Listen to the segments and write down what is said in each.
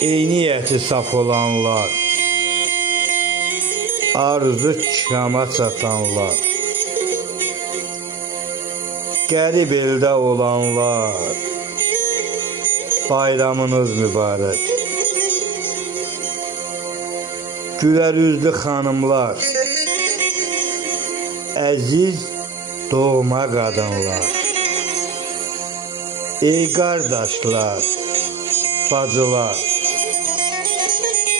Ey niyeti saf olanlar, arzu kama çatanlar, qərib eldə olanlar, bayramınız mübarək. Gülər üzlü xanımlar, əziz doğma qadınlar, ey qardaşlar, bacılar,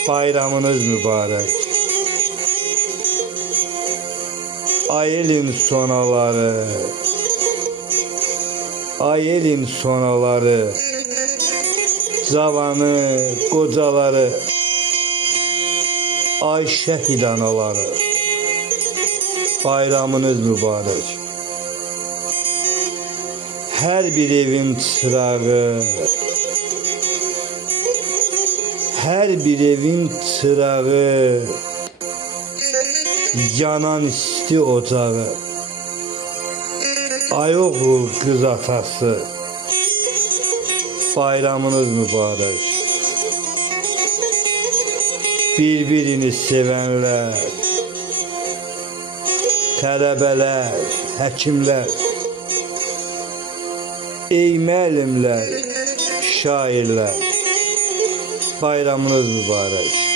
bayramınız mübarək. Ay elin sonaları, ay elin sonaları, cavanı, qocaları, ay şəhid anaları, bayramınız mübarək. Hər bir evin çırağı, hər bir evin çırağı, yanan isti ocağı, ay oğul qız atası, bayramınız mübarək. Bir-birini sevənlər, tələbələr, həkimlər, ey müəllimlər, şairlər, bayramınız mübarək.